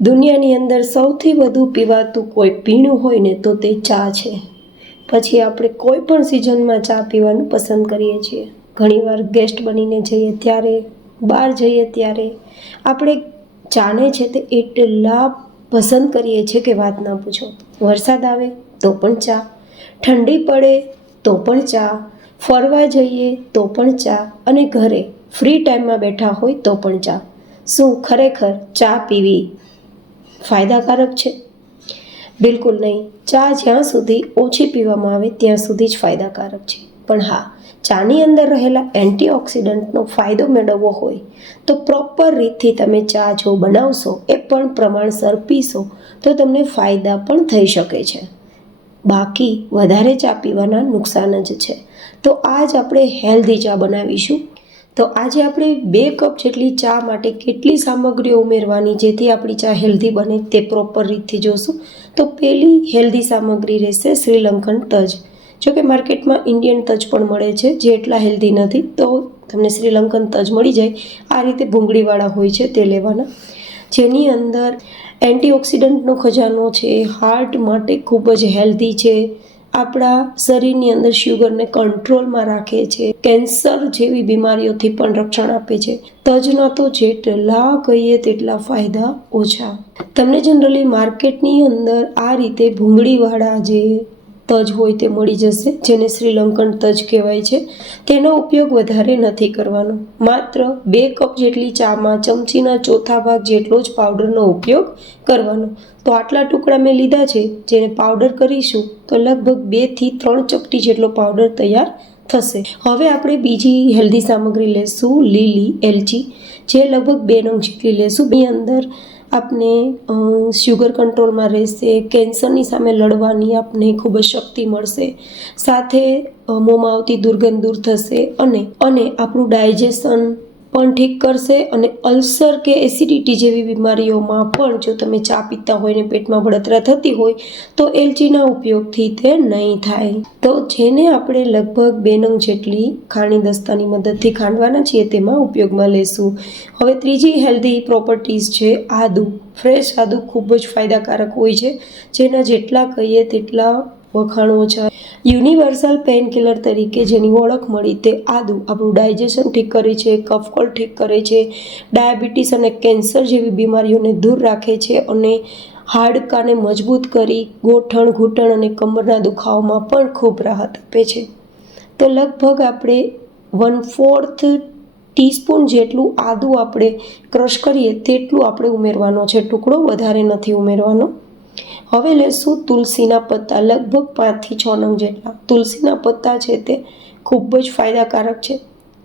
દુનિયાની અંદર સૌથી વધુ પીવાતું કોઈ પીણું હોય ને તો તે ચા છે. પછી આપણે કોઈ પણ સિઝનમાં ચા પીવાનું પસંદ કરીએ છીએ. ઘણીવાર ગેસ્ટ બનીને જઈએ ત્યારે, બહાર જઈએ ત્યારે આપણે ચાને છે તે એટલા પસંદ કરીએ છીએ કે વાત ના પૂછો. વરસાદ આવે તો પણ ચા, ઠંડી પડે તો પણ ચા, ફરવા જઈએ તો પણ ચા, અને ઘરે ફ્રી ટાઈમમાં બેઠા હોય તો પણ ચા. શું ખરેખર ચા પીવી ફાયદાકારક છે? બિલકુલ નહીં. ચા જ્યાં સુધી ઓછી પીવામાં આવે ત્યાં સુધી જ ફાયદાકારક છે. પણ હા, ચાની અંદર રહેલા એન્ટીઓક્સિડન્ટનો ફાયદો મેળવવો હોય તો પ્રોપર રીતથી તમે ચા જો બનાવશો, એ પણ પ્રમાણસર પીશો તો તમને ફાયદા પણ થઈ શકે છે. બાકી વધારે ચા પીવાના નુકસાન જ છે. તો આજ આપણે હેલ્ધી ચા બનાવીશું. તો આજે આપણે 2 કપ જેટલી ચા માટે કેટલી સામગ્રીઓ ઉમેરવાની જેથી આપણી ચા હેલ્ધી બને તે પ્રોપર રીતથી જોશું. તો પહેલી હેલ્ધી સામગ્રી રહેશે શ્રીલંકન તજ. જો કે માર્કેટમાં ઇન્ડિયન તજ પણ મળે છે જે એટલા હેલ્ધી નથી, તો તમને શ્રીલંકન તજ મળી જાય. આ રીતે ભૂંગળીવાળા હોય છે તે લેવાના, જેની અંદર એન્ટીઓક્સિડન્ટનો ખજાનો છે, હાર્ટ માટે ખૂબ જ હેલ્ધી છે, આપણા શરીરની અંદર શુગરને કંટ્રોલમાં રાખે છે, કેન્સર જેવી બીમારીઓથી પણ રક્ષણ આપે છે. તજના તો જેટલા કહીએ તેટલા ફાયદા ઓછા. તમને જનરલી માર્કેટની અંદર આ રીતે ભૂંગળીવાળા જે તજ હોય તે મળી જશે, જેને શ્રીલંકન તજ કહેવાય છે. તેનો ઉપયોગ વધારે નથી કરવાનો. માત્ર 2 કપ જેટલી ચામાં ચમચીના ચોથા ભાગ જેટલો જ પાવડરનો ઉપયોગ કરવાનો. તો આટલા ટુકડા મેં લીધા છે, જેને પાવડર કરીશું તો લગભગ 2 થી 3 ચપટી જેટલો પાવડર તૈયાર થશે. હવે આપણે બીજી હેલ્ધી સામગ્રી લેશું, લીલી એલચી, જે લગભગ 2 નંગ જેટલી લેશું. એની અંદર આપને શુગર કંટ્રોલમાં રહેશે, કેન્સરની સામે લડવાની આપને ખૂબ જ શક્તિ મળશે, સાથે મોંમાં આવતી દુર્ગંધ દૂર થશે, અને આપણું ડાયજેશન પણ ઠીક કરશે, અને અલ્સર કે એસિડિટી જેવી બીમારીઓમાં પણ જો તમે ચા પીતા હોય ને પેટમાં બળતરા થતી હોય તો એલચીના ઉપયોગથી તે નહીં થાય. તો જેને આપણે લગભગ 2 નંગ જેટલી ખાણી દસ્તાની મદદથી ખાંડવાના છીએ તેમાં ઉપયોગમાં લેશું. હવે ત્રીજી હેલ્ધી પ્રોપર્ટીઝ છે આદુ. ફ્રેશ આદુ ખૂબ જ ફાયદાકારક હોય છે, જેના જેટલા કહીએ તેટલા વખાણ ઓછા. યુનિવર્સલ પેઇન કિલર તરીકે જેની ઓળખ મળી તે આદુ આપણું ડાયજેશન ઠીક કરે છે, કફકોળ ઠીક કરે છે, ડાયાબિટીસ અને કેન્સર જેવી બીમારીઓને દૂર રાખે છે, અને હાડકાને મજબૂત કરી ગોઠણ, ઘૂંટણ અને કમરના દુખાવામાં પણ ખૂબ રાહત આપે છે. તો લગભગ આપણે 1/4 ટીસ્પૂન જેટલું આદુ આપણે ક્રશ કરીએ તેટલું આપણે ઉમેરવાનો છે ટુકડો, વધારે નથી ઉમેરવાનો. હવે લેશું તુલસીના પત્તા, લગભગ 5 થી 6 નંગ જેટલા. તુલસીના પત્તા છે તે ખૂબ જ ફાયદાકારક છે,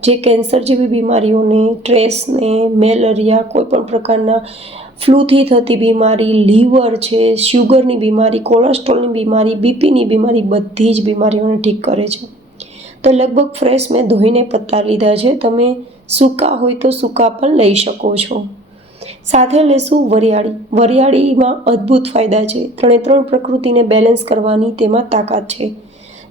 જે કેન્સર જેવી બીમારીઓને, સ્ટ્રેસને, મેલેરિયા, કોઈપણ પ્રકારના ફ્લૂથી થતી બીમારી, લીવર છે, શુગરની બીમારી, કોલેસ્ટ્રોલની બીમારી, બીપીની બીમારી, બધી જ બીમારીઓને ઠીક કરે છે. તો લગભગ ફ્રેશ મેં ધોઈને પત્તા લીધા છે. તમે સૂકા હોય તો સૂકા પણ લઈ શકો છો. સાથે લેશું વરિયાળી. વરિયાળીમાં અદ્ભુત ફાયદા છે. 3 પ્રકૃતિને બેલેન્સ કરવાની તેમાં તાકાત છે,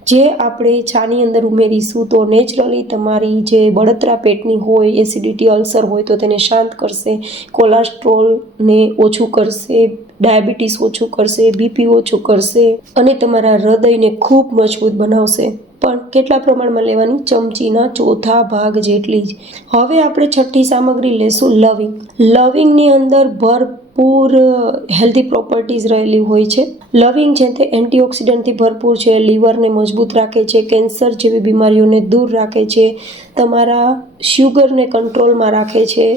જે આપણે ચાની અંદર ઉમેરીશું તો નેચરલી તમારી જે બળતરા પેટની હોય, એસિડિટી, અલ્સર હોય તો તેને શાંત કરશે, કોલેસ્ટ્રોલને ઓછું કરશે, ડાયાબિટીસ ઓછું કરશે, બીપી ઓછું કરશે, અને તમારા હૃદયને ખૂબ મજબૂત બનાવશે. પણ કેટલા પ્રમાણમાં લેવાની? ચમચીના ચોથા ભાગ જેટલી જ. હવે આપણે છઠ્ઠી સામગ્રી લેશું લવિંગ. લવિંગની અંદર ભરપૂર હેલ્ધી પ્રોપર્ટીઝ રહેલી હોય છે. લવિંગ છે તે એન્ટીઓક્સિડન્ટથી ભરપૂર છે, લીવરને મજબૂત રાખે છે, કેન્સર જેવી બીમારીઓને દૂર રાખે છે, તમારા શુગરને કંટ્રોલમાં રાખે છે,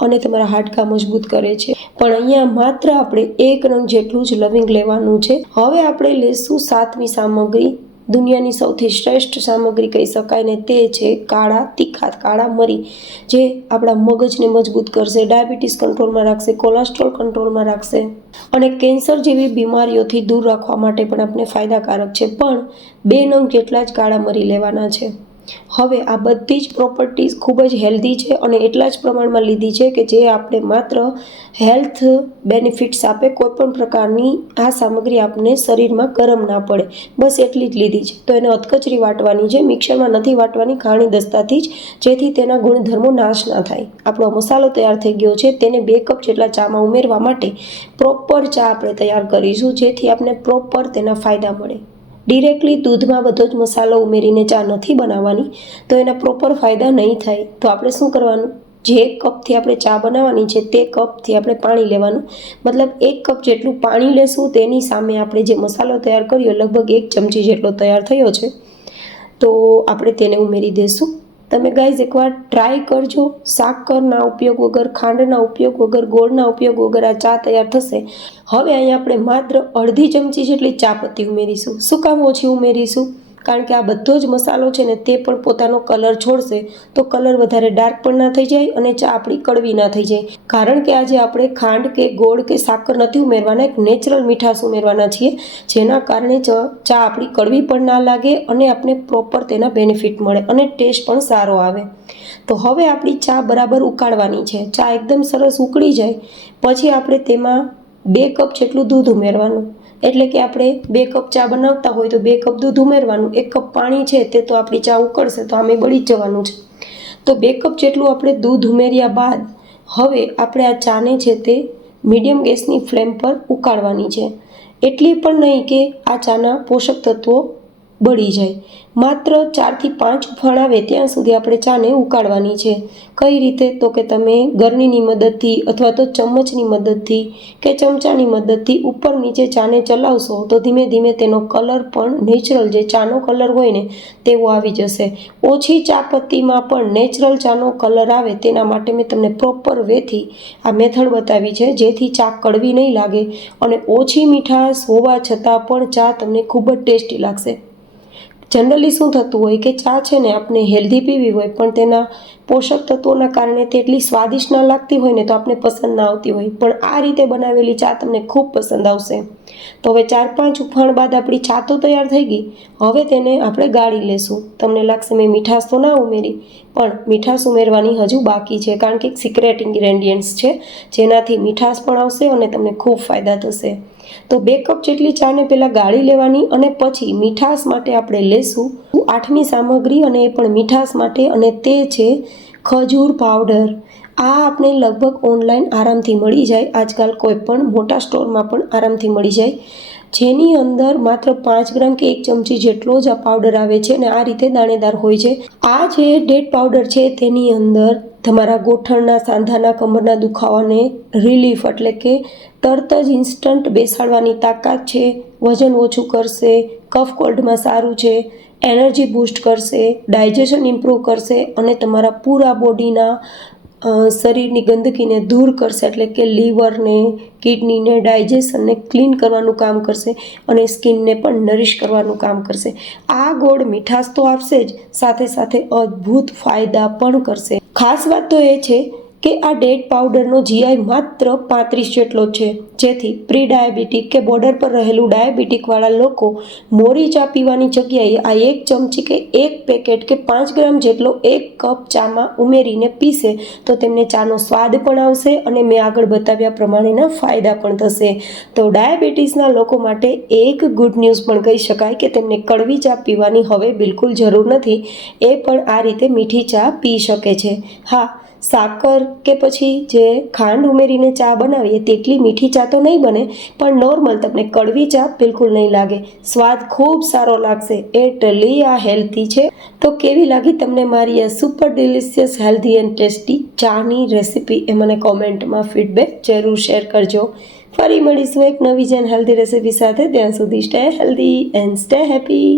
અને તમારા હાડકાં મજબૂત કરે છે. પણ અહીંયા માત્ર આપણે 1 નંગ જેટલું જ લવિંગ લેવાનું છે. હવે આપણે લેશું 7મી સામગ્રી, દુનિયાની સૌથી શ્રેષ્ઠ સામગ્રી કહી શકાય ને, તે છે કાળા તીખાત, કાળા મરી, જે આપણા મગજને મજબૂત કરશે, ડાયાબિટીસ કંટ્રોલમાં રાખશે, કોલેસ્ટ્રોલ કંટ્રોલમાં રાખશે, અને કેન્સર જેવી બીમારીઓથી દૂર રાખવા માટે પણ આપણે ફાયદાકારક છે. પણ 2 નંગ જેટલા જ કાળા મરી લેવાના છે. હવે આ બધી જ પ્રોપર્ટીઝ ખૂબ જ હેલ્ધી છે અને એટલા જ પ્રમાણમાં લીધી છે કે જે આપણે માત્ર હેલ્થ બેનિફિટ્સ આપે, કોઈપણ પ્રકારની આ સામગ્રી આપને શરીરમાં ગરમ ના પડે, બસ એટલી જ લીધી છે. તો એને અધકચરી વાટવાની છે, મિક્સરમાં નથી વાટવાની, ખાણી દસ્તાથી જ, જેથી તેના ગુણધર્મો નાશ ના થાય. આપણો મસાલો તૈયાર થઈ ગયો છે. તેને 2 કપ જેટલા ચામાં ઉમેરવા માટે પ્રોપર ચા આપણે તૈયાર કરીશું, જેથી આપણે પ્રોપર તેના ફાયદા મળે. ડિરેક્ટલી દૂધમાં બધો જ મસાલો ઉમેરીને ચા નથી બનાવવાની, તો એના પ્રોપર ફાયદા નહીં થાય. તો આપણે શું કરવાનું, જે કપથી આપણે ચા બનાવવાની છે તે કપથી આપણે પાણી લેવાનું, મતલબ 1 કપ જેટલું પાણી લેશું, તેની સામે આપણે જે મસાલો તૈયાર કર્યો લગભગ 1 ચમચી જેટલો તૈયાર થયો છે, તો આપણે તેને ઉમેરી દઈશું. તમે ગાઈઝ એકવાર ટ્રાય કરજો. સાકરના ઉપયોગ વગર, ખાંડના ઉપયોગ વગર, ગોળના ઉપયોગ વગર આ ચા તૈયાર થશે. હવે અહીં આપણે માત્ર અડધી ચમચી જેટલી ચા પત્તી ઉમેરીશું. શું કામ ઓછી ઉમેરીશું? કારણ કે આ બધો જ મસાલો છે ને તે પણ પોતાનો કલર છોડશે, તો કલર વધારે ડાર્ક પણ ના થઈ જાય અને ચા આપણી કડવી ના થઈ જાય. કારણ કે આજે આપણે ખાંડ કે ગોળ કે સાકર નથી ઉમેરવાના, એક નેચરલ મીઠાશ ઉમેરવાના છીએ, જેના કારણે ચા આપણી કડવી પણ ના લાગે અને આપણે પ્રોપર તેના બેનિફિટ મળે અને ટેસ્ટ પણ સારો આવે. તો હવે આપણી ચા બરાબર ઉકાળવાની છે. ચા એકદમ સરસ ઉકળી જાય પછી આપણે તેમાં 2 કપ જેટલું દૂધ ઉમેરવાનું. એટલે કે આપણે 2 કપ ચા બનાવતા હોય તો 2 કપ દૂધ ઉમેરવાનું, 1 કપ પાણી છે તે તો આપણી ચા ઉકળશે તો આમે બળી જ જવાનું છે. તો 2 કપ જેટલું આપણે દૂધ ઉમેર્યા બાદ હવે આપણે આ ચાને છે તે મીડિયમ ગેસની ફ્લેમ પર ઉકાળવાની છે. એટલી પણ નહીં કે આ ચાના પોષક તત્વો બળી જાય. માત્ર 4 થી 5 ઉફાણ આવે ત્યાં સુધી આપણે ચાને ઉકાળવાની છે. કઈ રીતે? તો કે તમે ગરણીની મદદથી અથવા તો ચમચની મદદથી કે ચમચાની મદદથી ઉપર નીચે ચાને ચલાવશો તો ધીમે ધીમે તેનો કલર પણ નેચરલ, જે ચાનો કલર હોય ને તેવો આવી જશે. ઓછી ચા પત્તીમાં પણ નેચરલ ચાનો કલર આવે તેના માટે મેં તમને પ્રોપર વેથી આ મેથડ બતાવી છે, જેથી ચા કડવી નહીં લાગે અને ઓછી મીઠાશ હોવા છતાં પણ ચા તમને ખૂબ જ ટેસ્ટી લાગશે. જનરલી શું થતું હોય કે ચા છે ને આપણે હેલ્ધી પીવી હોય પણ તેના પોષક તત્વોના કારણે તે એટલી સ્વાદિષ્ટ ના લાગતી હોય ને તો આપણે પસંદ ના આવતી હોય, પણ આ રીતે બનાવેલી ચા તમને ખૂબ પસંદ આવશે. તો હવે 4-5 ઉફાણ બાદ આપણી ચા તો તૈયાર થઈ ગઈ. હવે તેને આપણે ગાળી લેશું. તમને લાગશે મેં મીઠાશ તો ના ઉમેરી, પણ મીઠાશ ઉમેરવાની હજુ બાકી છે, કારણ કે એક સિક્રેટ ઇન્ગ્રેડિયન્ટ્સ છે જેનાથી મીઠાશ પણ આવશે અને તમને ખૂબ ફાયદા થશે. તો 2 કપ જેટલી ચાને પહેલાં ગાળી લેવાની અને પછી મીઠાશ માટે આપણે લેશું 8મી સામગ્રી, અને એ પણ મીઠાશ માટે, અને તે છે ખજૂર પાવડર. આ આપણે લગભગ ઓનલાઈન આરામથી મળી જાય, આજકાલ કોઈ પણ મોટા સ્ટોરમાં પણ આરામથી મળી જાય, જેની અંદર માત્ર 5 ગ્રામ કે 1 ચમચી જેટલો જ આ પાવડર આવે છે અને આ રીતે દાણેદાર હોય છે. આ જે ડેટ પાવડર છે તેની અંદર તમારા ગોઠણના, સાંધાના, કમરના દુખાવાને રિલીફ એટલે કે તરત જ ઇન્સ્ટન્ટ બેસાડવાની તાકાત છે, વજન ઓછું કરશે, કફ કોલ્ડમાં સારું છે, એનર્જી બૂસ્ટ કરશે, ડાયજેશન ઇમ્પ્રૂવ કરશે અને તમારા પૂરા બોડીના શરીરની ગંદકીને દૂર કરશે, એટલે કે લીવરને, કિડનીને, ડાયજેશનને ક્લીન કરવાનું કામ કરશે અને સ્કિનને પણ નરિશ કરવાનું કામ કરશે. આ ગોળ મીઠાશ તો આપશે જ, સાથે સાથે અદ્ભુત ફાયદા પણ કરશે. ખાસ વાત તો એ છે કે આ ડેટ પાવડરનો જીઆઈ માત્ર 35 જેટલો છે, જેથી પ્રી ડાયાબિટીક કે બોર્ડર પર રહેલું ડાયાબિટીકવાળા લોકો મોરી ચા પીવાની જગ્યાએ આ 1 ચમચી કે 1 પેકેટ કે 5 ગ્રામ જેટલો 1 કપ ચામાં ઉમેરીને પીશે તો તેમને ચાનો સ્વાદ પણ આવશે અને મેં આગળ બતાવ્યા પ્રમાણેના ફાયદા પણ થશે. તો ડાયાબિટીસના લોકો માટે એક ગુડ ન્યૂઝ પણ કહી શકાય કે તેમને કડવી ચા પીવાની હવે બિલકુલ જરૂર નથી, એ પણ આ રીતે મીઠી ચા પી શકે છે. હા, સાકર કે પછી જે ખાંડ ઉમેરીને ચા બનાવીએ તેટલી મીઠી ચા તો નહીં બને, પણ નોર્મલ તમને કડવી ચા બિલકુલ નહીં લાગે, સ્વાદ ખૂબ સારો લાગશે, એટલી આ હેલ્ધી છે. તો કેવી લાગી તમને મારી આ super delicious, healthy and tasty ચાની રેસીપી? એ મને કોમેન્ટમાં ફીડબેક જરૂર શેર કરજો. ફરી મળીશું એક નવી જ હેલ્ધી રેસીપી સાથે. ત્યાં સુધી stay healthy and stay happy.